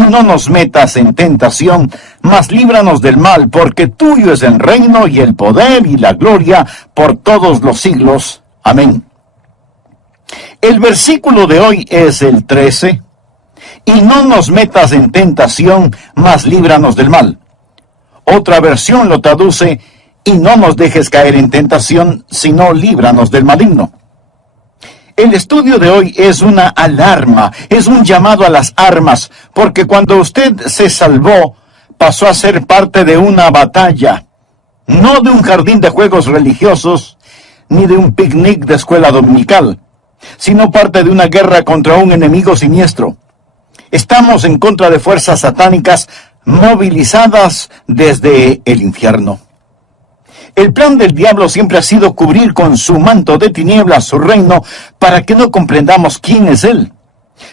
y no nos metas en tentación, mas líbranos del mal, porque tuyo es el reino y el poder y la gloria por todos los siglos. Amén. El versículo de hoy es el 13. Y no nos metas en tentación, mas líbranos del mal. Otra versión lo traduce, y no nos dejes caer en tentación, sino líbranos del maligno. El estudio de hoy es una alarma, es un llamado a las armas, porque cuando usted se salvó, pasó a ser parte de una batalla, no de un jardín de juegos religiosos, ni de un picnic de escuela dominical, sino parte de una guerra contra un enemigo siniestro. Estamos en contra de fuerzas satánicas movilizadas desde el infierno. El plan del diablo siempre ha sido cubrir con su manto de tinieblas su reino para que no comprendamos quién es él.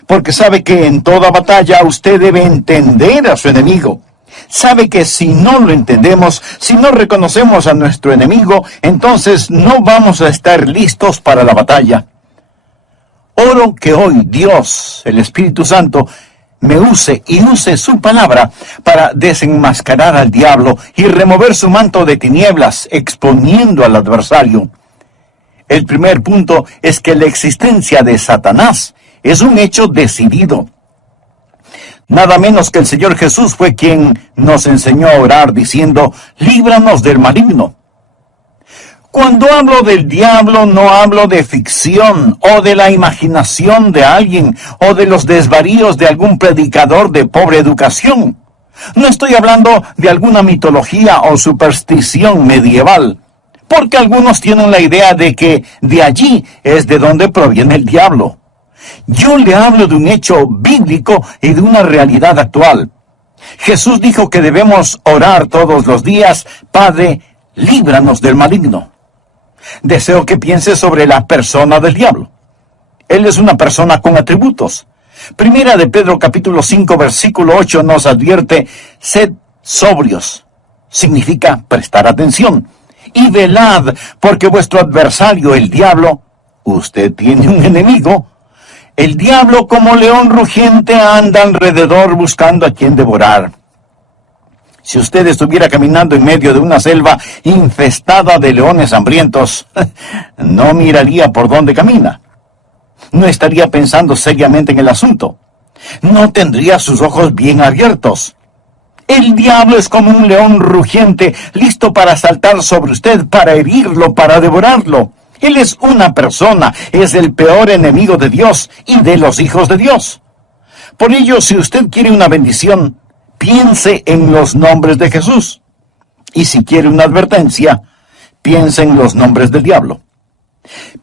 Porque sabe que en toda batalla usted debe entender a su enemigo. Sabe que si no lo entendemos, si no reconocemos a nuestro enemigo, entonces no vamos a estar listos para la batalla. Oro que hoy Dios, el Espíritu Santo, me use y use su palabra para desenmascarar al diablo y remover su manto de tinieblas, exponiendo al adversario. El primer punto es que la existencia de Satanás es un hecho decidido. Nada menos que el Señor Jesús fue quien nos enseñó a orar diciendo, líbranos del maligno. Cuando hablo del diablo, no hablo de ficción o de la imaginación de alguien o de los desvaríos de algún predicador de pobre educación. No estoy hablando de alguna mitología o superstición medieval, porque algunos tienen la idea de que de allí es de donde proviene el diablo. Yo le hablo de un hecho bíblico y de una realidad actual. Jesús dijo que debemos orar todos los días, Padre, líbranos del maligno. Deseo que piense sobre la persona del diablo. Él es una persona con atributos. Primera de Pedro capítulo 5 versículo 8 nos advierte, sed sobrios. Significa prestar atención. Y velad, porque vuestro adversario, el diablo, usted tiene un enemigo. El diablo como león rugiente anda alrededor buscando a quien devorar. Si usted estuviera caminando en medio de una selva infestada de leones hambrientos, no miraría por dónde camina. No estaría pensando seriamente en el asunto. No tendría sus ojos bien abiertos. El diablo es como un león rugiente, listo para saltar sobre usted, para herirlo, para devorarlo. Él es una persona, es el peor enemigo de Dios y de los hijos de Dios. Por ello, si usted quiere una bendición, piense en los nombres de Jesús. Y si quiere una advertencia, piense en los nombres del diablo.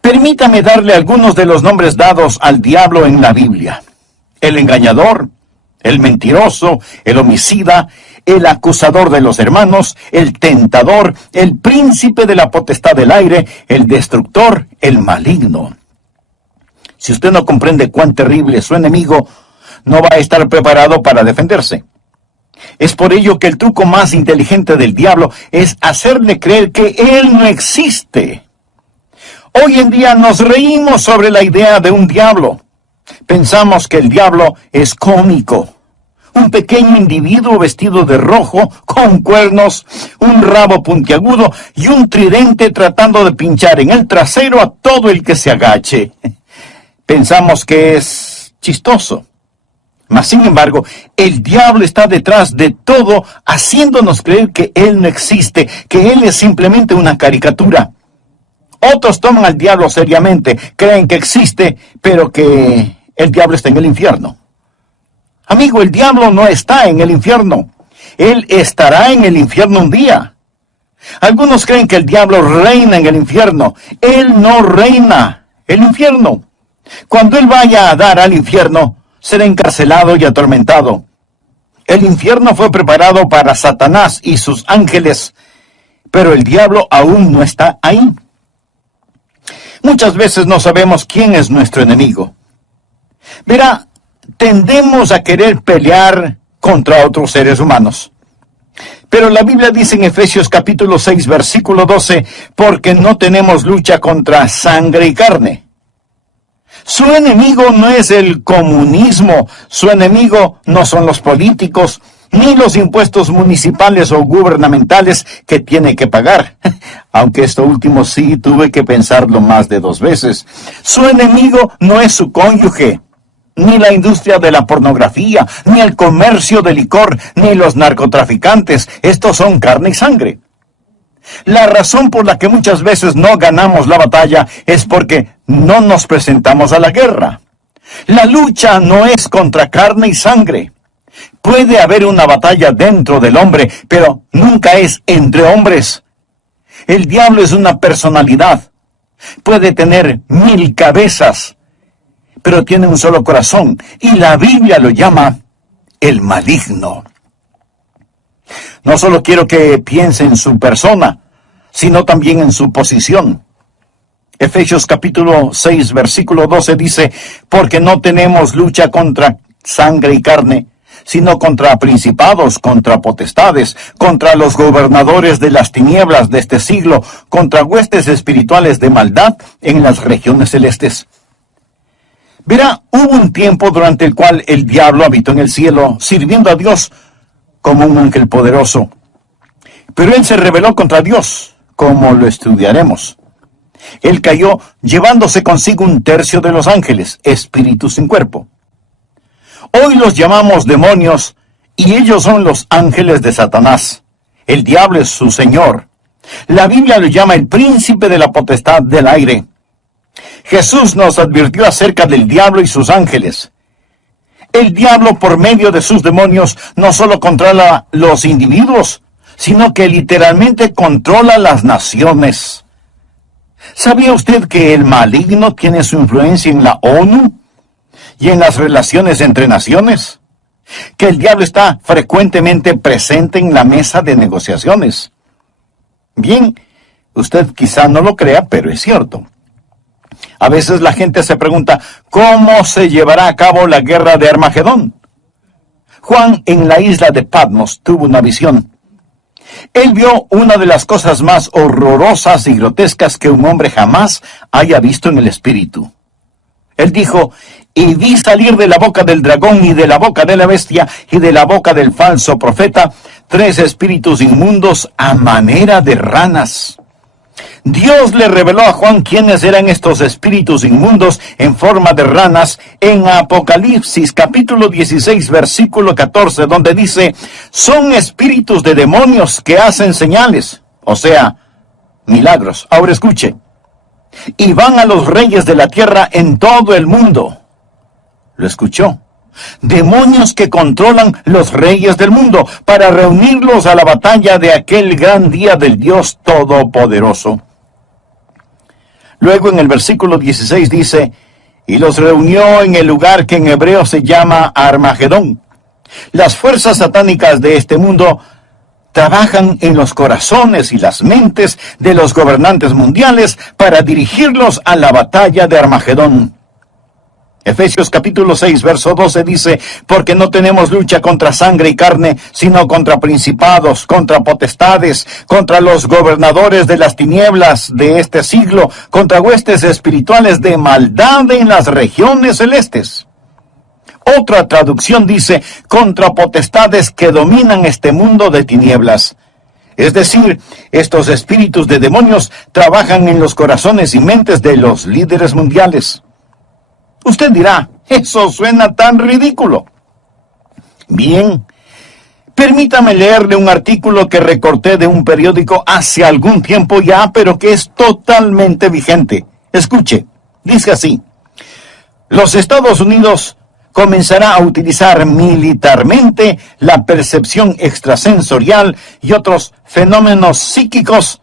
Permítame darle algunos de los nombres dados al diablo en la Biblia. El engañador, el mentiroso, el homicida, el acusador de los hermanos, el tentador, el príncipe de la potestad del aire, el destructor, el maligno. Si usted no comprende cuán terrible es su enemigo, no va a estar preparado para defenderse. Es por ello que el truco más inteligente del diablo es hacerle creer que él no existe. Hoy en día nos reímos sobre la idea de un diablo. Pensamos que el diablo es cómico. Un pequeño individuo vestido de rojo, con cuernos, un rabo puntiagudo y un tridente tratando de pinchar en el trasero a todo el que se agache. Pensamos que es chistoso. Mas, sin embargo, el diablo está detrás de todo, haciéndonos creer que él no existe, que él es simplemente una caricatura. Otros toman al diablo seriamente, creen que existe, pero que el diablo está en el infierno. Amigo, el diablo no está en el infierno. Él estará en el infierno un día. Algunos creen que el diablo reina en el infierno. Él no reina el infierno. Cuando él vaya a dar al infierno, será encarcelado y atormentado. El infierno fue preparado para Satanás y sus ángeles, pero el diablo aún no está ahí. Muchas veces no sabemos quién es nuestro enemigo. Verá, tendemos a querer pelear contra otros seres humanos. Pero la Biblia dice en Efesios capítulo 6, versículo 12, porque no tenemos lucha contra sangre y carne. Su enemigo no es el comunismo, su enemigo no son los políticos, ni los impuestos municipales o gubernamentales que tiene que pagar. Aunque esto último sí tuve que pensarlo más de 2 veces. Su enemigo no es su cónyuge, ni la industria de la pornografía, ni el comercio de licor, ni los narcotraficantes. Estos son carne y sangre. La razón por la que muchas veces no ganamos la batalla es porque no nos presentamos a la guerra. La lucha no es contra carne y sangre. Puede haber una batalla dentro del hombre, pero nunca es entre hombres. El diablo es una personalidad. Puede tener 1000 cabezas, pero tiene un solo corazón, y la Biblia lo llama el maligno. No solo quiero que piense en su persona, sino también en su posición. Efesios capítulo 6, versículo 12 dice, porque no tenemos lucha contra sangre y carne, sino contra principados, contra potestades, contra los gobernadores de las tinieblas de este siglo, contra huestes espirituales de maldad en las regiones celestes. Verá, hubo un tiempo durante el cual el diablo habitó en el cielo, sirviendo a Dios como un ángel poderoso. Pero él se rebeló contra Dios, como lo estudiaremos. Él cayó llevándose consigo 1/3 de los ángeles, espíritus sin cuerpo. Hoy los llamamos demonios, y ellos son los ángeles de Satanás. El diablo es su señor. La Biblia lo llama el príncipe de la potestad del aire. Jesús nos advirtió acerca del diablo y sus ángeles. El diablo, por medio de sus demonios, no solo controla los individuos, sino que literalmente controla las naciones. ¿Sabía usted que el maligno tiene su influencia en la ONU y en las relaciones entre naciones? Que el diablo está frecuentemente presente en la mesa de negociaciones. Bien, usted quizá no lo crea, pero es cierto. A veces la gente se pregunta, ¿cómo se llevará a cabo la guerra de Armagedón? Juan, en la isla de Patmos, tuvo una visión. Él vio una de las cosas más horrorosas y grotescas que un hombre jamás haya visto en el espíritu. Él dijo, y vi salir de la boca del dragón y de la boca de la bestia y de la boca del falso profeta 3 espíritus inmundos a manera de ranas. Dios le reveló a Juan quiénes eran estos espíritus inmundos en forma de ranas en Apocalipsis capítulo 16 versículo 14, donde dice, son espíritus de demonios que hacen señales, o sea, milagros. Ahora escuche, y van a los reyes de la tierra en todo el mundo. ¿Lo escuchó? Demonios que controlan los reyes del mundo para reunirlos a la batalla de aquel gran día del Dios Todopoderoso. Luego en el versículo 16 dice, y los reunió en el lugar que en hebreo se llama Armagedón. Las fuerzas satánicas de este mundo trabajan en los corazones y las mentes de los gobernantes mundiales para dirigirlos a la batalla de Armagedón. Efesios capítulo 6, verso 12 dice, porque no tenemos lucha contra sangre y carne, sino contra principados, contra potestades, contra los gobernadores de las tinieblas de este siglo, contra huestes espirituales de maldad en las regiones celestes. Otra traducción dice, contra potestades que dominan este mundo de tinieblas. Es decir, estos espíritus de demonios trabajan en los corazones y mentes de los líderes mundiales. Usted dirá, eso suena tan ridículo. Bien, permítame leerle un artículo que recorté de un periódico hace algún tiempo ya, pero que es totalmente vigente. Escuche, dice así, los Estados Unidos comenzará a utilizar militarmente la percepción extrasensorial y otros fenómenos psíquicos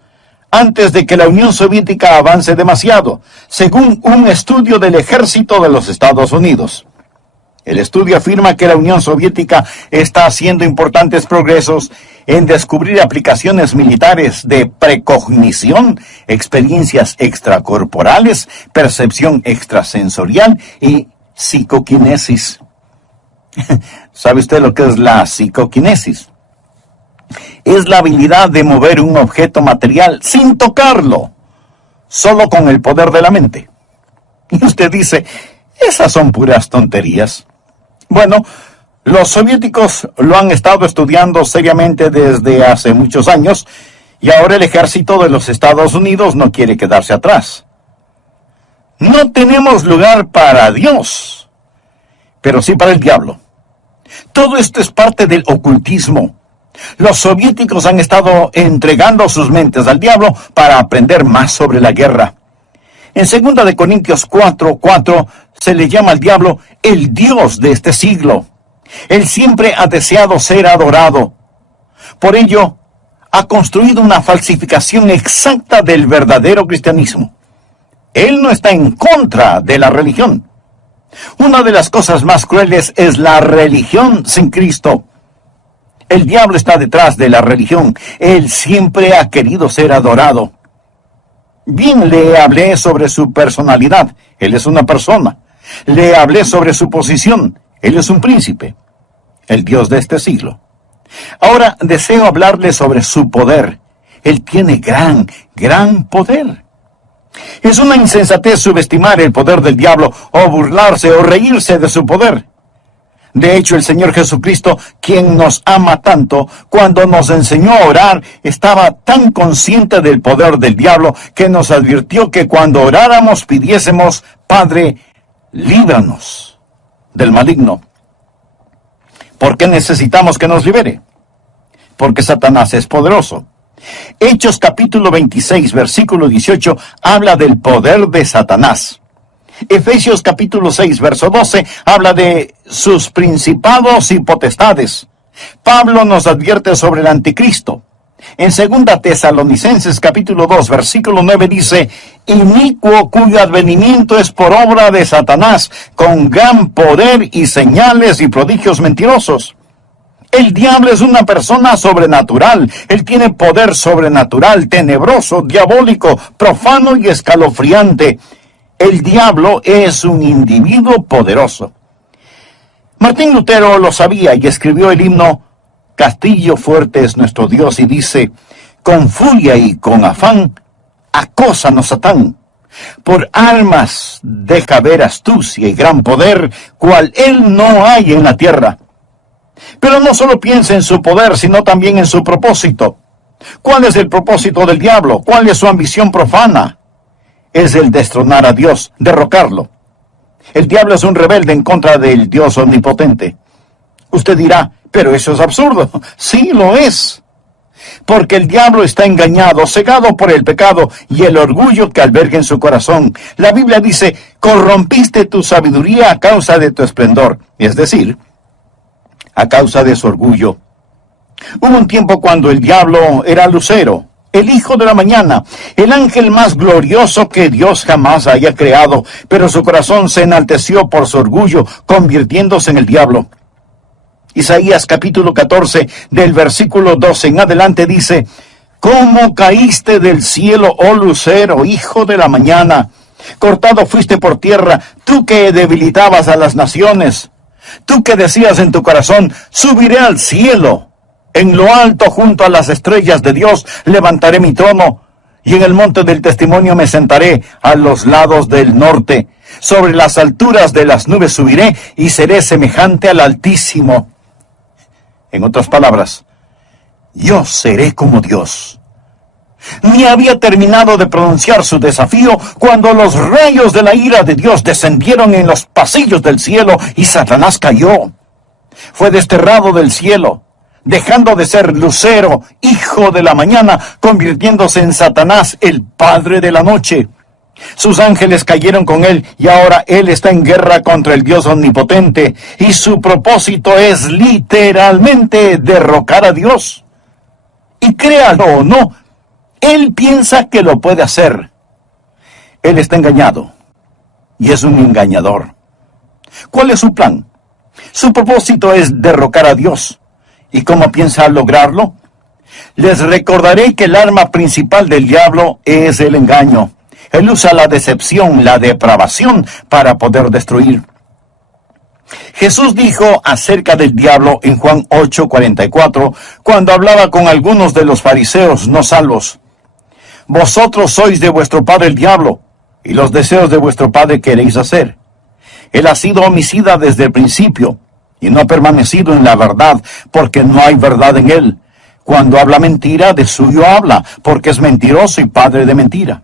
antes de que la Unión Soviética avance demasiado, según un estudio del ejército de los Estados Unidos. El estudio afirma que la Unión Soviética está haciendo importantes progresos en descubrir aplicaciones militares de precognición, experiencias extracorporales, percepción extrasensorial y psicoquinesis. ¿Sabe usted lo que es la psicoquinesis? Es la habilidad de mover un objeto material sin tocarlo, solo con el poder de la mente. Y usted dice, Esas son puras tonterías. Bueno, los soviéticos lo han estado estudiando seriamente desde hace muchos años y ahora el ejército de los Estados Unidos no quiere quedarse atrás. No tenemos lugar para Dios, pero sí para el diablo. Todo esto es parte del ocultismo. Los soviéticos han estado entregando sus mentes al diablo para aprender más sobre la guerra. En 2 de Corintios 4:4 se le llama al diablo el Dios de este siglo. Él siempre ha deseado ser adorado. Por ello, ha construido una falsificación exacta del verdadero cristianismo. Él no está en contra de la religión. Una de las cosas más crueles es la religión sin Cristo. El diablo está detrás de la religión. Él siempre ha querido ser adorado. Bien, le hablé sobre su personalidad. Él es una persona. Le hablé sobre su posición. Él es un príncipe, el Dios de este siglo. Ahora deseo hablarle sobre su poder. Él tiene gran poder. Es una insensatez subestimar el poder del diablo o burlarse o reírse de su poder. De hecho, el Señor Jesucristo, quien nos ama tanto, cuando nos enseñó a orar, estaba tan consciente del poder del diablo que nos advirtió que cuando oráramos pidiésemos: Padre, líbranos del maligno. ¿Por qué necesitamos que nos libere? Porque Satanás es poderoso. Hechos capítulo 26, versículo 18, habla del poder de Satanás. Efesios capítulo 6, verso 12, habla de sus principados y potestades. Pablo nos advierte sobre el anticristo. En 2 Tesalonicenses capítulo 2, versículo 9 dice: inicuo cuyo advenimiento es por obra de Satanás, con gran poder y señales y prodigios mentirosos. El diablo es una persona sobrenatural. Él tiene poder sobrenatural, tenebroso, diabólico, profano y escalofriante. El diablo es un individuo poderoso. Martín Lutero lo sabía y escribió el himno Castillo fuerte es nuestro Dios, y dice: con furia y con afán, acósanos Satán. Por armas deja ver astucia y gran poder, cual él no hay en la tierra. Pero no solo piensa en su poder, sino también en su propósito. ¿Cuál es el propósito del diablo? ¿Cuál es su ambición profana? Es el destronar a Dios, derrocarlo. El diablo es un rebelde en contra del Dios omnipotente. Usted dirá: pero eso es absurdo. Sí, lo es. Porque el diablo está engañado, cegado por el pecado y el orgullo que alberga en su corazón. La Biblia dice: corrompiste tu sabiduría a causa de tu esplendor. Es decir, a causa de su orgullo. Hubo un tiempo cuando el diablo era Lucero, el hijo de la mañana, el ángel más glorioso que Dios jamás haya creado, pero su corazón se enalteció por su orgullo, convirtiéndose en el diablo. Isaías capítulo 14, del versículo 12 en adelante dice: ¿cómo caíste del cielo, oh lucero, hijo de la mañana? Cortado fuiste por tierra, tú que debilitabas a las naciones. Tú que decías en tu corazón: subiré al cielo. En lo alto, junto a las estrellas de Dios, levantaré mi trono. Y en el monte del testimonio me sentaré a los lados del norte. Sobre las alturas de las nubes subiré y seré semejante al Altísimo. En otras palabras, yo seré como Dios. Ni había terminado de pronunciar su desafío cuando los rayos de la ira de Dios descendieron en los pasillos del cielo y Satanás cayó. Fue desterrado del cielo, dejando de ser Lucero, hijo de la mañana, convirtiéndose en Satanás, el padre de la noche. Sus ángeles cayeron con él y ahora él está en guerra contra el Dios omnipotente, y su propósito es literalmente derrocar a Dios. Y créalo o no, él piensa que lo puede hacer. Él está engañado y es un engañador. ¿Cuál es su plan? Su propósito es derrocar a Dios. ¿Y cómo piensa lograrlo? Les recordaré que el arma principal del diablo es el engaño. Él usa la decepción, la depravación para poder destruir. Jesús dijo acerca del diablo en Juan 8:44, cuando hablaba con algunos de los fariseos no salvos: vosotros sois de vuestro padre el diablo, y los deseos de vuestro padre queréis hacer. Él ha sido homicida desde el principio y no ha permanecido en la verdad, porque no hay verdad en él. Cuando habla mentira, de suyo habla, porque es mentiroso y padre de mentira.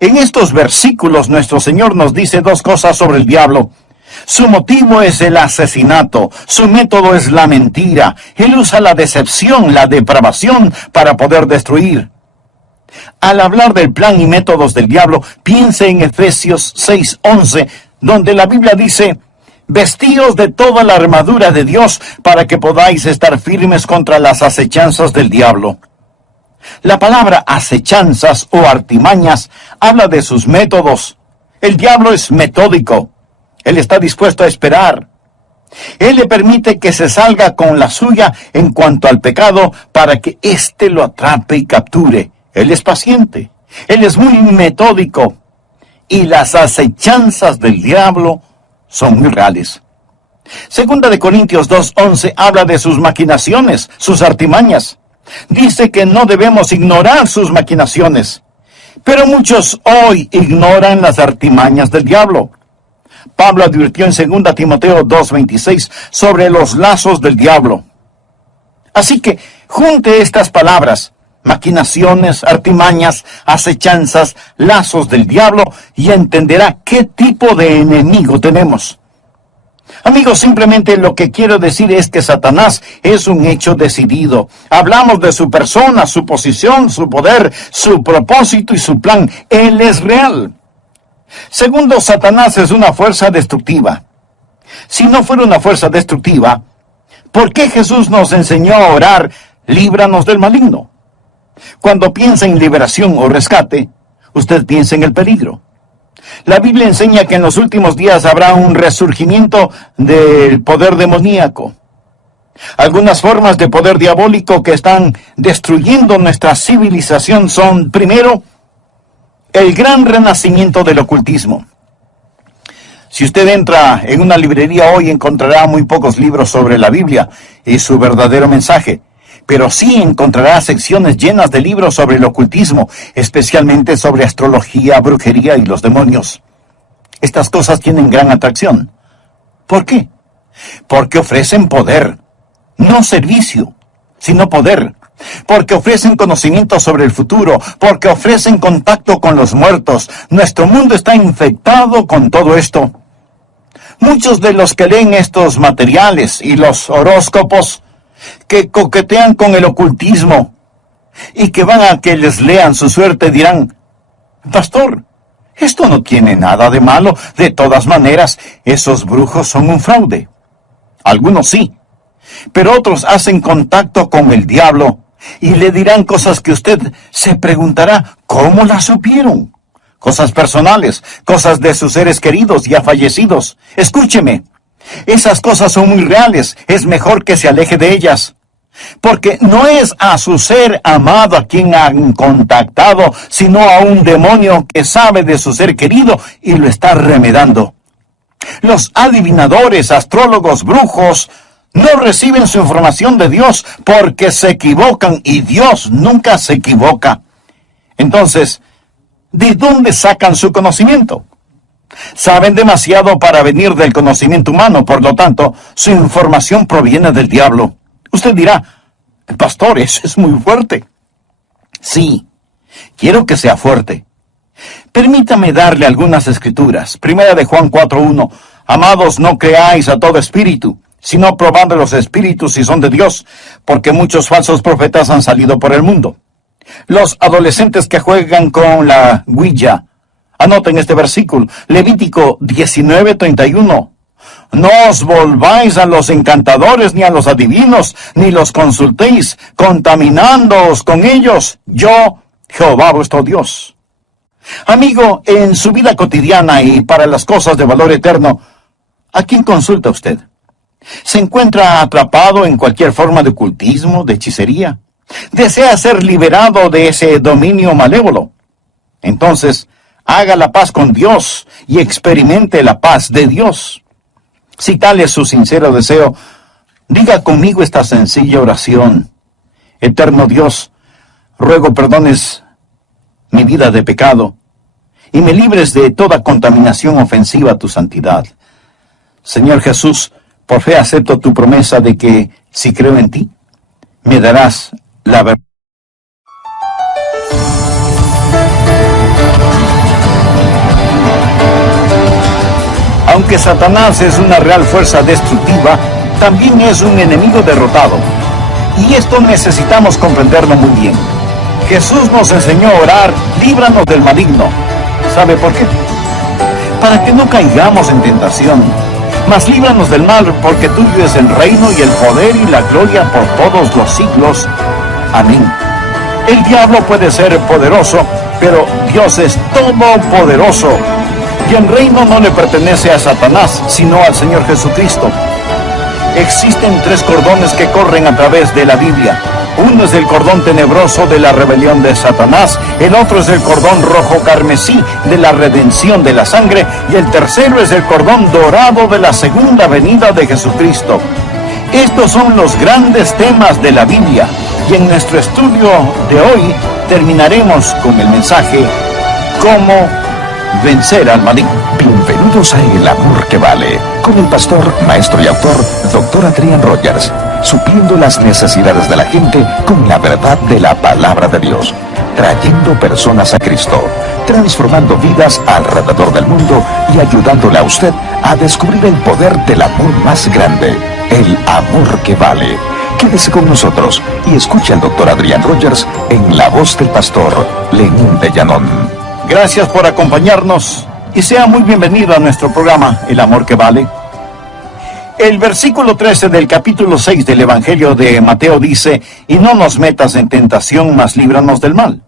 En estos versículos nuestro Señor nos dice dos cosas sobre el diablo. Su motivo es el asesinato, su método es la mentira. Él usa la decepción, la depravación para poder destruir. Al hablar del plan y métodos del diablo, piense en Efesios 6:11, donde la Biblia dice: vestíos de toda la armadura de Dios para que podáis estar firmes contra las acechanzas del diablo. La palabra acechanzas o artimañas habla de sus métodos. El diablo es metódico. Él está dispuesto a esperar. Él le permite que se salga con la suya en cuanto al pecado para que éste lo atrape y capture. Él es paciente. Él es muy metódico. Y las acechanzas del diablo son muy reales. Segunda de Corintios 2:11 habla de sus maquinaciones, sus artimañas. Dice que no debemos ignorar sus maquinaciones. Pero muchos hoy ignoran las artimañas del diablo. Pablo advirtió en 2 Timoteo 2:26 sobre los lazos del diablo. Así que junte estas palabras: maquinaciones, artimañas, acechanzas, lazos del diablo, y entenderá qué tipo de enemigo tenemos. Amigos, simplemente lo que quiero decir es que Satanás es un hecho decidido. Hablamos de su persona, su posición, su poder, su propósito y su plan. Él es real. Segundo, Satanás es una fuerza destructiva. Si no fuera una fuerza destructiva, ¿por qué Jesús nos enseñó a orar: líbranos del maligno? Cuando piensa en liberación o rescate, usted piensa en el peligro. La Biblia enseña que en los últimos días habrá un resurgimiento del poder demoníaco. Algunas formas de poder diabólico que están destruyendo nuestra civilización son, primero, el gran renacimiento del ocultismo. Si usted entra en una librería hoy, encontrará muy pocos libros sobre la Biblia y su verdadero mensaje. Pero sí encontrará secciones llenas de libros sobre el ocultismo, especialmente sobre astrología, brujería y los demonios. Estas cosas tienen gran atracción. ¿Por qué? Porque ofrecen poder, no servicio, sino poder. Porque ofrecen conocimiento sobre el futuro, porque ofrecen contacto con los muertos. Nuestro mundo está infectado con todo esto. Muchos de los que leen estos materiales y los horóscopos, que coquetean con el ocultismo y que van a que les lean su suerte, dirán: pastor, esto no tiene nada de malo. De todas maneras, esos brujos son un fraude. Algunos sí, pero otros hacen contacto con el diablo y le dirán cosas que usted se preguntará: ¿cómo las supieron? Cosas personales, cosas de sus seres queridos ya fallecidos. Escúcheme. Esas cosas son muy reales. Es mejor que se aleje de ellas. Porque no es a su ser amado a quien han contactado, sino a un demonio que sabe de su ser querido y lo está remedando. Los adivinadores, astrólogos, brujos, no reciben su información de Dios porque se equivocan, y Dios nunca se equivoca. Entonces, ¿de dónde sacan su conocimiento? Saben demasiado para venir del conocimiento humano, por lo tanto, su información proviene del diablo. Usted dirá: pastor, eso es muy fuerte. Sí, quiero que sea fuerte. Permítame darle algunas escrituras. Primera de Juan 4:1. Amados, no creáis a todo espíritu, sino probad los espíritus si son de Dios, porque muchos falsos profetas han salido por el mundo. Los adolescentes que juegan con la Ouija, anoten este versículo, Levítico 19:31. No os volváis a los encantadores ni a los adivinos, ni los consultéis, contaminándoos con ellos. Yo, Jehová vuestro Dios. Amigo, en su vida cotidiana y para las cosas de valor eterno, ¿a quién consulta usted? ¿Se encuentra atrapado en cualquier forma de ocultismo, de hechicería? ¿Desea ser liberado de ese dominio malévolo? Entonces, haga la paz con Dios y experimente la paz de Dios. Si tal es su sincero deseo, diga conmigo esta sencilla oración: Eterno Dios, ruego perdones mi vida de pecado y me libres de toda contaminación ofensiva a tu santidad. Señor Jesús, por fe acepto tu promesa de que, si creo en ti, me darás la verdad. Aunque Satanás es una real fuerza destructiva, también es un enemigo derrotado. Y esto necesitamos comprenderlo muy bien. Jesús nos enseñó a orar, líbranos del maligno. ¿Sabe por qué? Para que no caigamos en tentación. Mas líbranos del mal, porque tuyo es el reino y el poder y la gloria por todos los siglos. Amén. El diablo puede ser poderoso, pero Dios es todopoderoso. Y el reino no le pertenece a Satanás, sino al Señor Jesucristo. Existen 3 cordones que corren a través de la Biblia. Uno es el cordón tenebroso de la rebelión de Satanás, el otro es el cordón rojo carmesí de la redención de la sangre, y el tercero es el cordón dorado de la segunda venida de Jesucristo. Estos son los grandes temas de la Biblia, y en nuestro estudio de hoy terminaremos con el mensaje ¿Cómo vencer al maligno? Bienvenidos a El Amor que Vale, con el pastor, maestro y autor, Dr. Adrian Rogers, supliendo las necesidades de la gente con la verdad de la palabra de Dios, trayendo personas a Cristo, transformando vidas alrededor del mundo y ayudándole a usted a descubrir el poder del amor más grande, el amor que vale. Quédese con nosotros y escuche al Dr. Adrian Rogers en la voz del pastor Lenín de Llanón. Gracias por acompañarnos y sea muy bienvenido a nuestro programa El Amor que Vale. El versículo 13 del capítulo 6 del Evangelio de Mateo dice: y no nos metas en tentación, mas líbranos del mal.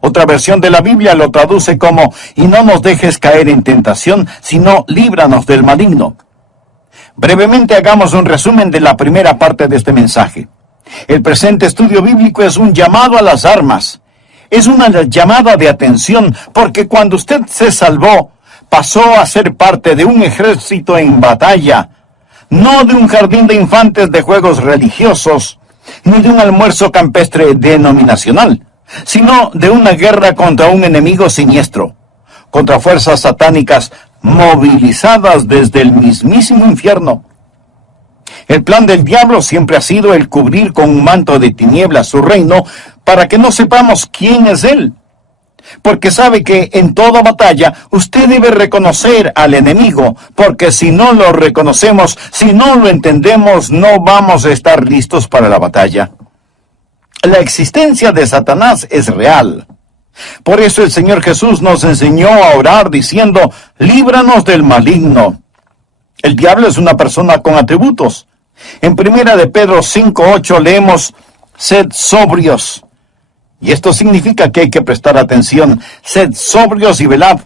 Otra versión de la Biblia lo traduce como: y no nos dejes caer en tentación, sino líbranos del maligno. Brevemente hagamos un resumen de la primera parte de este mensaje. El presente estudio bíblico es un llamado a las armas. Es una llamada de atención, porque cuando usted se salvó, pasó a ser parte de un ejército en batalla, no de un jardín de infantes de juegos religiosos, ni de un almuerzo campestre denominacional, sino de una guerra contra un enemigo siniestro, contra fuerzas satánicas movilizadas desde el mismísimo infierno. El plan del diablo siempre ha sido el cubrir con un manto de tinieblas su reino para que no sepamos quién es él. Porque sabe que en toda batalla usted debe reconocer al enemigo, porque si no lo reconocemos, si no lo entendemos, no vamos a estar listos para la batalla. La existencia de Satanás es real. Por eso el Señor Jesús nos enseñó a orar diciendo: líbranos del maligno. El diablo es una persona con atributos. En 1 de Pedro 5:8 leemos: sed sobrios. Y esto significa que hay que prestar atención. Sed sobrios y velad,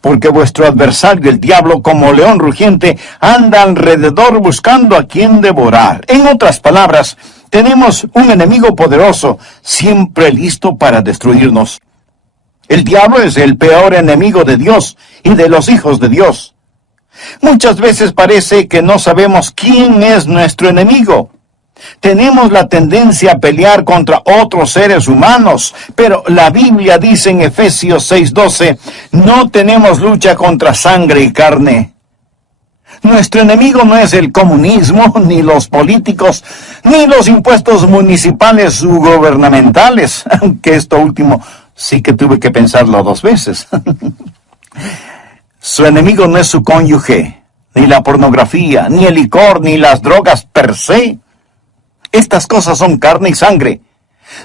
porque vuestro adversario, el diablo, como león rugiente, anda alrededor buscando a quien devorar. En otras palabras, tenemos un enemigo poderoso, siempre listo para destruirnos. El diablo es el peor enemigo de Dios y de los hijos de Dios. Muchas veces parece que no sabemos quién es nuestro enemigo. Tenemos la tendencia a pelear contra otros seres humanos, pero la Biblia dice en Efesios 6:12, no tenemos lucha contra sangre y carne. Nuestro enemigo no es el comunismo, ni los políticos, ni los impuestos municipales u gubernamentales, aunque esto último sí que tuve que pensarlo 2 veces. Su enemigo no es su cónyuge, ni la pornografía, ni el licor, ni las drogas per se. Estas cosas son carne y sangre.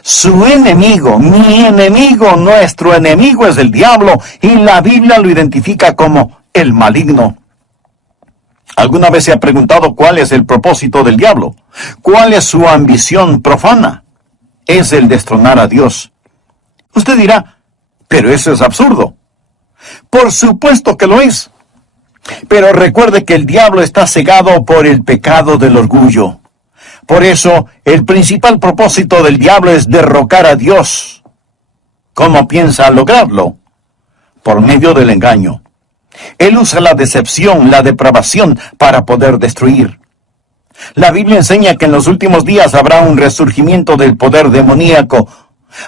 Su enemigo, mi enemigo, nuestro enemigo es el diablo, y la Biblia lo identifica como el maligno. ¿Alguna vez se ha preguntado cuál es el propósito del diablo? ¿Cuál es su ambición profana? Es el destronar a Dios. Usted dirá, pero eso es absurdo. Por supuesto que lo es. Pero recuerde que el diablo está cegado por el pecado del orgullo. Por eso, el principal propósito del diablo es derrocar a Dios. ¿Cómo piensa lograrlo? Por medio del engaño. Él usa la decepción, la depravación, para poder destruir. La Biblia enseña que en los últimos días habrá un resurgimiento del poder demoníaco.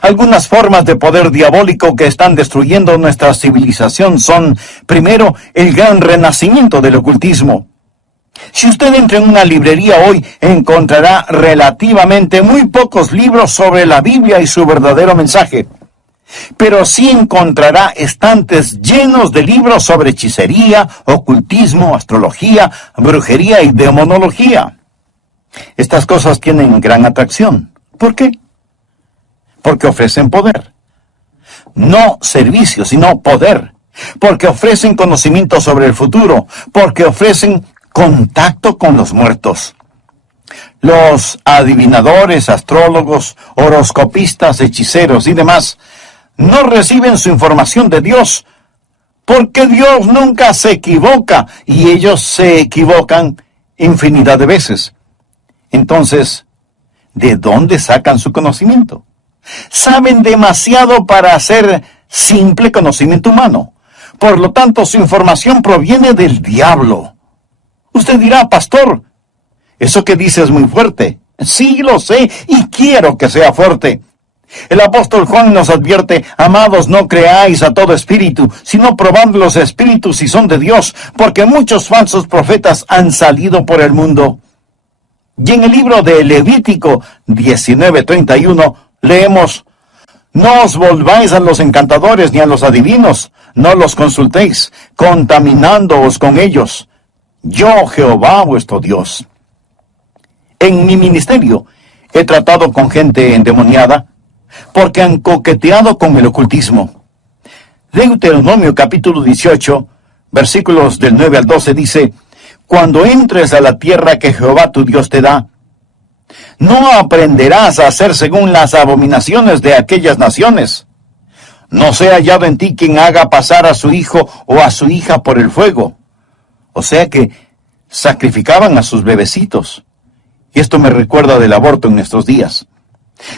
Algunas formas de poder diabólico que están destruyendo nuestra civilización son, primero, el gran renacimiento del ocultismo. Si usted entra en una librería hoy, encontrará relativamente muy pocos libros sobre la Biblia y su verdadero mensaje. Pero sí encontrará estantes llenos de libros sobre hechicería, ocultismo, astrología, brujería y demonología. Estas cosas tienen gran atracción. ¿Por qué? Porque ofrecen poder. No servicio, sino poder. Porque ofrecen conocimiento sobre el futuro. Porque ofrecen contacto con los muertos. Los adivinadores, astrólogos, horoscopistas, hechiceros y demás no reciben su información de Dios, porque Dios nunca se equivoca y ellos se equivocan infinidad de veces. Entonces, ¿de dónde sacan su conocimiento? Saben demasiado para hacer simple conocimiento humano. Por lo tanto, su información proviene del diablo. Usted dirá, pastor, eso que dice es muy fuerte. Sí, lo sé, y quiero que sea fuerte. El apóstol Juan nos advierte, amados, no creáis a todo espíritu, sino probad los espíritus si son de Dios, porque muchos falsos profetas han salido por el mundo. Y en el libro de Levítico 19:31 leemos, no os volváis a los encantadores ni a los adivinos, no los consultéis, contaminándoos con ellos. Yo, Jehová, vuestro Dios. En mi ministerio he tratado con gente endemoniada, porque han coqueteado con el ocultismo. Deuteronomio capítulo 18, versículos del 9 al 12 dice, cuando entres a la tierra que Jehová tu Dios te da, no aprenderás a hacer según las abominaciones de aquellas naciones. No sea hallado en ti quien haga pasar a su hijo o a su hija por el fuego. O sea que sacrificaban a sus bebecitos. Y esto me recuerda del aborto en nuestros días.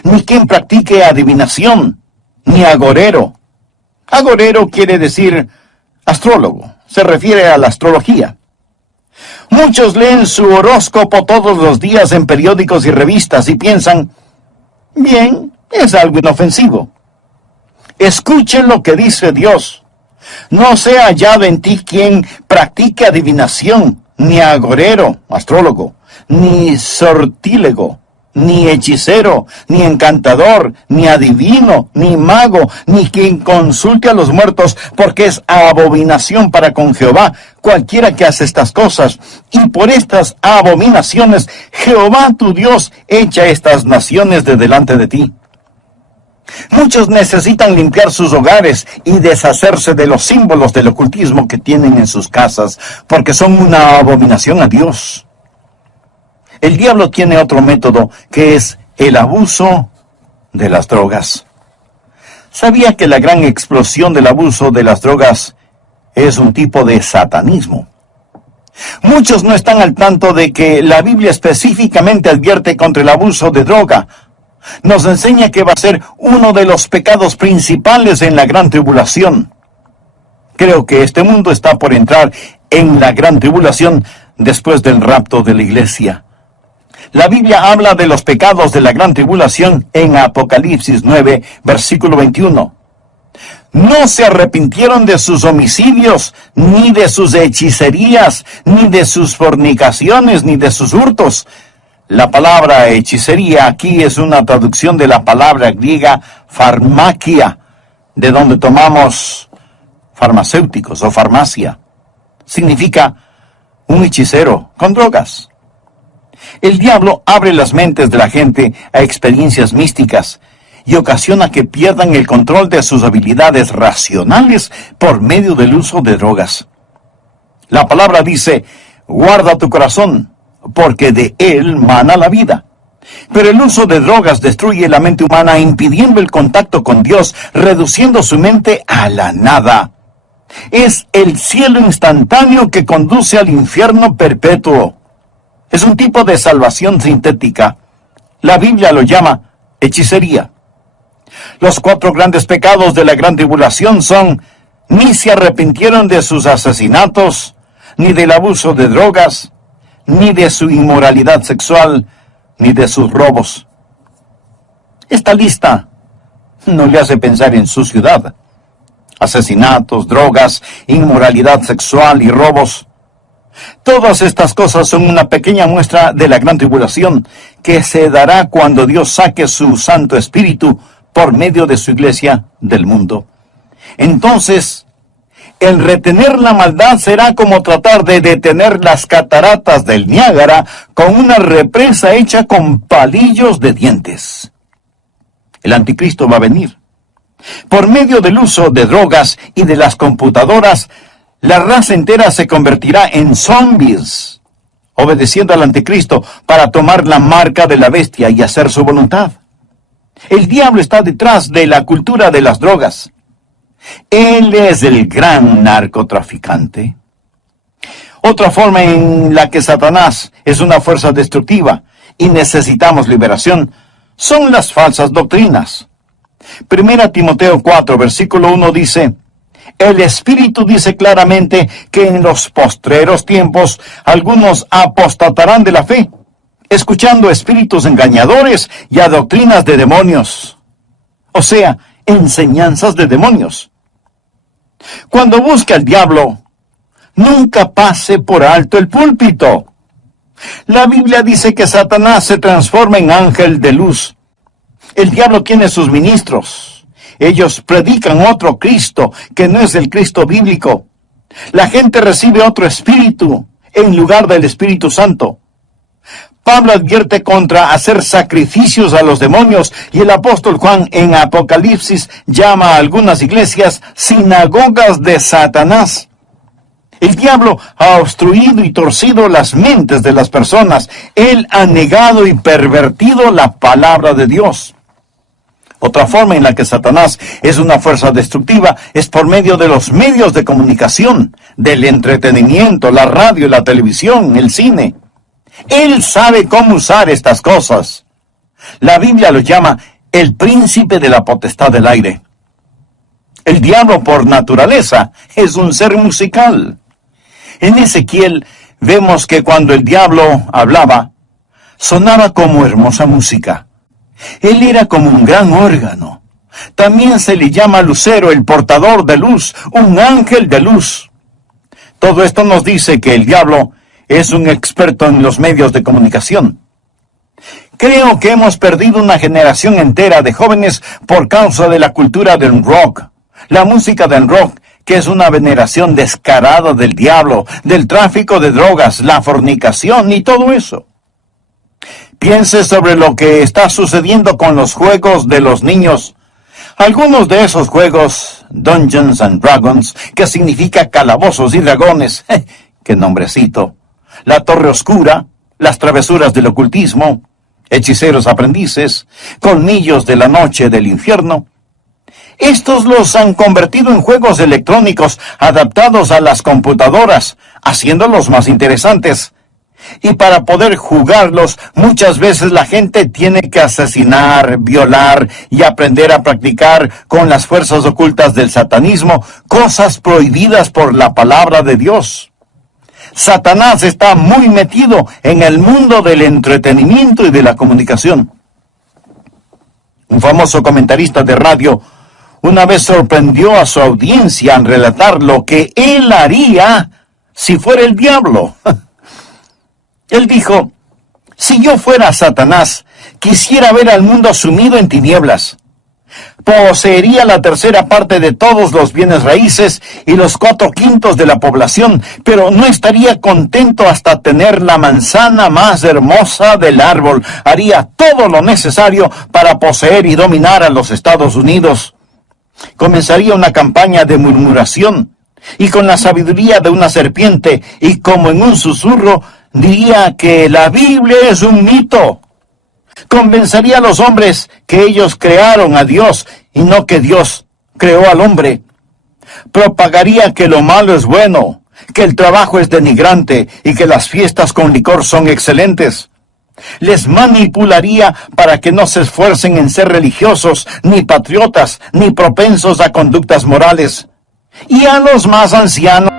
Ni quien practique adivinación, ni agorero. Agorero quiere decir astrólogo, se refiere a la astrología. Muchos leen su horóscopo todos los días en periódicos y revistas y piensan, bien, es algo inofensivo. Escuchen lo que dice Dios. No sea hallado en ti quien practique adivinación, ni agorero, astrólogo, ni sortílego, ni hechicero, ni encantador, ni adivino, ni mago, ni quien consulte a los muertos, porque es abominación para con Jehová cualquiera que hace estas cosas. Y por estas abominaciones, Jehová tu Dios echa estas naciones de delante de ti. Muchos necesitan limpiar sus hogares y deshacerse de los símbolos del ocultismo que tienen en sus casas, porque son una abominación a Dios. El diablo tiene otro método, que es el abuso de las drogas. ¿Sabía que la gran explosión del abuso de las drogas es un tipo de satanismo? Muchos no están al tanto de que la Biblia específicamente advierte contra el abuso de droga. Nos enseña que va a ser uno de los pecados principales en la gran tribulación. Creo que este mundo está por entrar en la gran tribulación después del rapto de la iglesia. La Biblia habla de los pecados de la gran tribulación en Apocalipsis 9, versículo 21. No se arrepintieron de sus homicidios, ni de sus hechicerías, ni de sus fornicaciones, ni de sus hurtos. La palabra hechicería aquí es una traducción de la palabra griega farmakia, de donde tomamos farmacéuticos o farmacia. Significa un hechicero con drogas. El diablo abre las mentes de la gente a experiencias místicas y ocasiona que pierdan el control de sus habilidades racionales por medio del uso de drogas. La palabra dice, guarda tu corazón, porque de él mana la vida. Pero el uso de drogas destruye la mente humana, impidiendo el contacto con Dios, reduciendo su mente a la nada. Es el cielo instantáneo que conduce al infierno perpetuo. Es un tipo de salvación sintética. La Biblia lo llama hechicería. Los 4 grandes pecados de la gran tribulación son: ni se arrepintieron de sus asesinatos, ni del abuso de drogas, ni de su inmoralidad sexual, ni de sus robos. Esta lista no le hace pensar en su ciudad. Asesinatos, drogas, inmoralidad sexual y robos. Todas estas cosas son una pequeña muestra de la gran tribulación que se dará cuando Dios saque su Santo Espíritu por medio de su iglesia del mundo. Entonces, el retener la maldad será como tratar de detener las cataratas del Niágara con una represa hecha con palillos de dientes. El anticristo va a venir. Por medio del uso de drogas y de las computadoras, la raza entera se convertirá en zombies, obedeciendo al anticristo para tomar la marca de la bestia y hacer su voluntad. El diablo está detrás de la cultura de las drogas. Él es el gran narcotraficante. Otra forma en la que Satanás es una fuerza destructiva y necesitamos liberación son las falsas doctrinas. 1 Timoteo 4, versículo 1 dice: el Espíritu dice claramente que en los postreros tiempos algunos apostatarán de la fe, escuchando espíritus engañadores y a doctrinas de demonios. O sea, enseñanzas de demonios. Cuando busca el diablo, nunca pase por alto el púlpito. La Biblia dice que Satanás se transforma en ángel de luz. El diablo tiene sus ministros. Ellos predican otro Cristo que no es el Cristo bíblico. La gente recibe otro espíritu en lugar del Espíritu Santo. Pablo advierte contra hacer sacrificios a los demonios y el apóstol Juan en Apocalipsis llama a algunas iglesias sinagogas de Satanás. El diablo ha obstruido y torcido las mentes de las personas. Él ha negado y pervertido la palabra de Dios. Otra forma en la que Satanás es una fuerza destructiva es por medio de los medios de comunicación, del entretenimiento, la radio, la televisión, el cine. Él sabe cómo usar estas cosas. La Biblia lo llama el príncipe de la potestad del aire. El diablo por naturaleza es un ser musical. En Ezequiel vemos que cuando el diablo hablaba, sonaba como hermosa música. Él era como un gran órgano. También se le llama lucero, el portador de luz, un ángel de luz. Todo esto nos dice que el diablo es un experto en los medios de comunicación. Creo que hemos perdido una generación entera de jóvenes por causa de la cultura del rock. La música del rock, que es una veneración descarada del diablo, del tráfico de drogas, la fornicación y todo eso. Piense sobre lo que está sucediendo con los juegos de los niños. Algunos de esos juegos, Dungeons and Dragons, que significa calabozos y dragones, ¡qué nombrecito! La Torre Oscura, las travesuras del ocultismo, hechiceros aprendices, colmillos de la noche del infierno. Estos los han convertido en juegos electrónicos adaptados a las computadoras, haciéndolos más interesantes. Y para poder jugarlos, muchas veces la gente tiene que asesinar, violar y aprender a practicar con las fuerzas ocultas del satanismo, cosas prohibidas por la palabra de Dios. Satanás está muy metido en el mundo del entretenimiento y de la comunicación. Un famoso comentarista de radio una vez sorprendió a su audiencia al relatar lo que él haría si fuera el diablo. Él dijo: si yo fuera Satanás, quisiera ver al mundo sumido en tinieblas. Poseería la tercera parte de todos los bienes raíces y los 4/5 de la población, pero no estaría contento hasta tener la manzana más hermosa del árbol. Haría todo lo necesario para poseer y dominar a los Estados Unidos. Comenzaría una campaña de murmuración, y con la sabiduría de una serpiente, y como en un susurro, diría que la Biblia es un mito. Convencería a los hombres que ellos crearon a Dios y no que Dios creó al hombre. Propagaría que lo malo es bueno, que el trabajo es denigrante y que las fiestas con licor son excelentes. Les manipularía para que no se esfuercen en ser religiosos, ni patriotas, ni propensos a conductas morales. Y a los más ancianos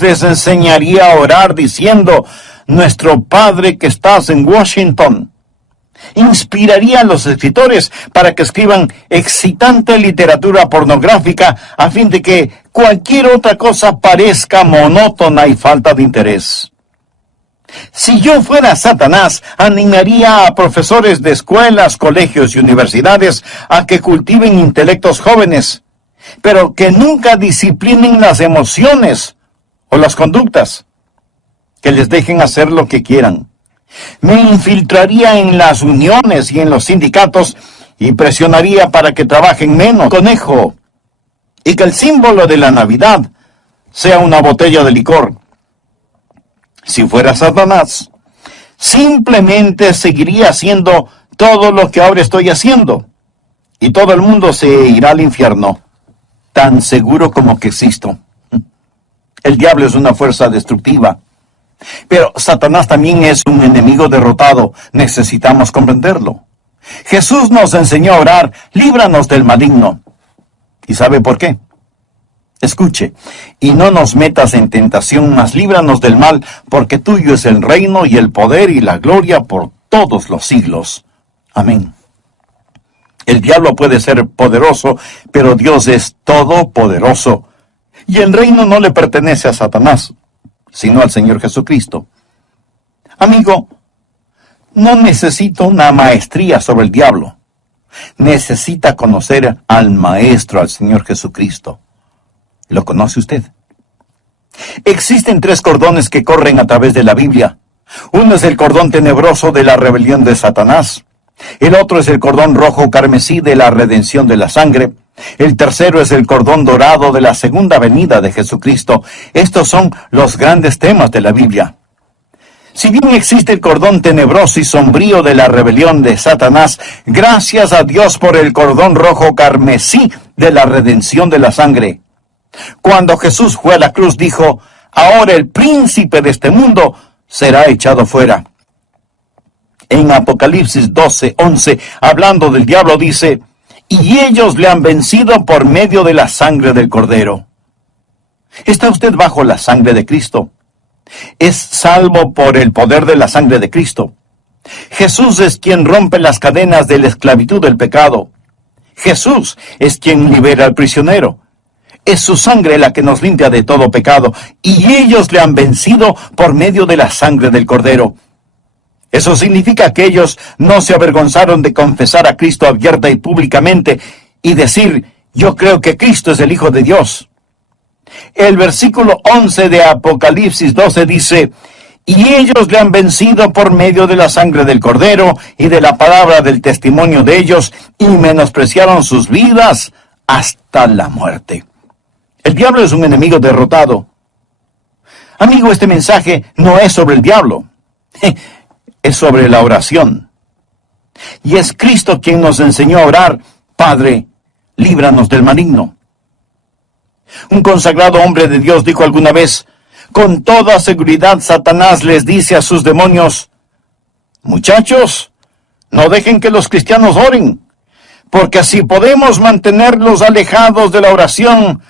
les enseñaría a orar diciendo: Nuestro Padre que estás en Washington. Inspiraría a los escritores para que escriban excitante literatura pornográfica a fin de que cualquier otra cosa parezca monótona y falta de interés. Si yo fuera Satanás, animaría a profesores de escuelas, colegios y universidades a que cultiven intelectos jóvenes, pero que nunca disciplinen las emociones o las conductas, que les dejen hacer lo que quieran. Me infiltraría en las uniones y en los sindicatos y presionaría para que trabajen menos, conejo, y que el símbolo de la Navidad sea una botella de licor. Si fuera Satanás, simplemente seguiría haciendo todo lo que ahora estoy haciendo, y todo el mundo se irá al infierno, tan seguro como que existo. El diablo es una fuerza destructiva, pero Satanás también es un enemigo derrotado. Necesitamos comprenderlo. Jesús nos enseñó a orar: líbranos del maligno. ¿Y sabe por qué? Escuche: y no nos metas en tentación, mas líbranos del mal, porque tuyo es el reino y el poder y la gloria por todos los siglos. Amén. El diablo puede ser poderoso, pero Dios es todopoderoso. Y el reino no le pertenece a Satanás, sino al Señor Jesucristo. Amigo, no necesita una maestría sobre el diablo. Necesita conocer al Maestro, al Señor Jesucristo. ¿Lo conoce usted? Existen 3 cordones que corren a través de la Biblia. Uno es el cordón tenebroso de la rebelión de Satanás. El otro es el cordón rojo carmesí de la redención de la sangre. El tercero es el cordón dorado de la segunda venida de Jesucristo. Estos son los grandes temas de la Biblia. Si bien existe el cordón tenebroso y sombrío de la rebelión de Satanás, gracias a Dios por el cordón rojo carmesí de la redención de la sangre. Cuando Jesús fue a la cruz, dijo: ahora el príncipe de este mundo será echado fuera. En Apocalipsis 12:11, hablando del diablo, dice: y ellos le han vencido por medio de la sangre del Cordero. ¿Está usted bajo la sangre de Cristo? Es salvo por el poder de la sangre de Cristo. Jesús es quien rompe las cadenas de la esclavitud del pecado. Jesús es quien libera al prisionero. Es su sangre la que nos limpia de todo pecado, y ellos le han vencido por medio de la sangre del Cordero. Eso significa que ellos no se avergonzaron de confesar a Cristo abierta y públicamente y decir: yo creo que Cristo es el Hijo de Dios. El versículo 11 de Apocalipsis 12 dice: y ellos le han vencido por medio de la sangre del Cordero y de la palabra del testimonio de ellos, y menospreciaron sus vidas hasta la muerte. El diablo es un enemigo derrotado. Amigo, este mensaje no es sobre el diablo. Es sobre la oración. Y es Cristo quien nos enseñó a orar: Padre, líbranos del maligno. Un consagrado hombre de Dios dijo alguna vez: con toda seguridad Satanás les dice a sus demonios: muchachos, no dejen que los cristianos oren, porque si podemos mantenerlos alejados de la oración,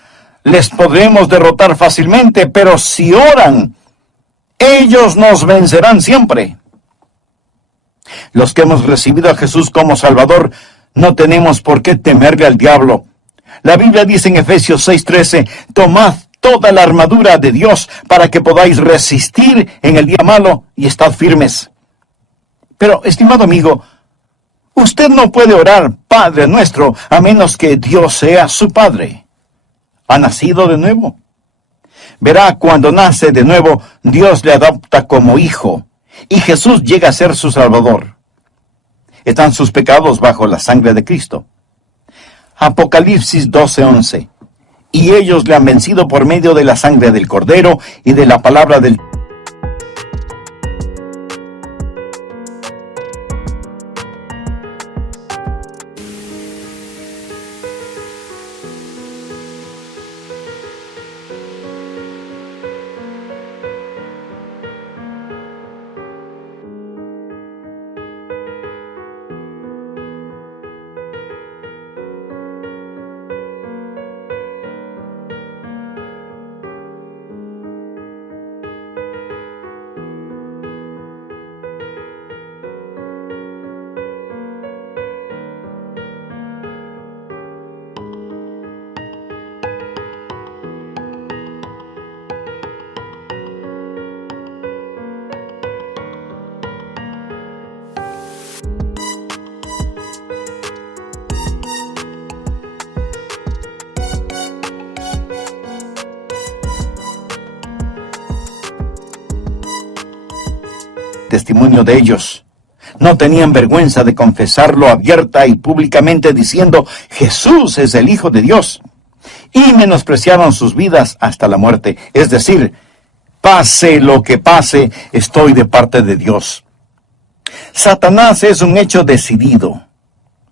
les podremos derrotar fácilmente, pero si oran, ellos nos vencerán siempre. Los que hemos recibido a Jesús como Salvador no tenemos por qué temerle al diablo. La Biblia dice en Efesios 6:13: tomad toda la armadura de Dios para que podáis resistir en el día malo y estad firmes. Pero, estimado amigo, usted no puede orar Padre nuestro a menos que Dios sea su Padre. ¿Ha nacido de nuevo? Verá, cuando nace de nuevo, Dios le adopta como hijo, y Jesús llega a ser su Salvador. Están sus pecados bajo la sangre de Cristo. Apocalipsis 12:11. Y ellos le han vencido por medio de la sangre del Cordero y de la palabra del testimonio de ellos. No tenían vergüenza de confesarlo abierta y públicamente diciendo, Jesús es el Hijo de Dios. Y menospreciaron sus vidas hasta la muerte. Es decir, pase lo que pase, estoy de parte de Dios. Satanás es un hecho decidido,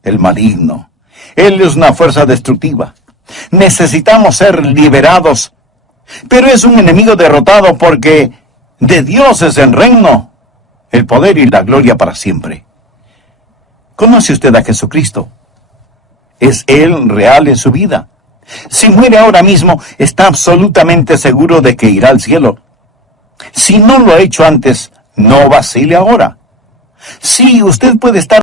el maligno. Él es una fuerza destructiva. Necesitamos ser liberados, pero es un enemigo derrotado porque de Dios es el reino, el poder y la gloria para siempre. ¿Conoce usted a Jesucristo? ¿Es Él real en su vida? Si muere ahora mismo, está absolutamente seguro de que irá al cielo. Si no lo ha hecho antes, no vacile ahora. Sí, usted puede estar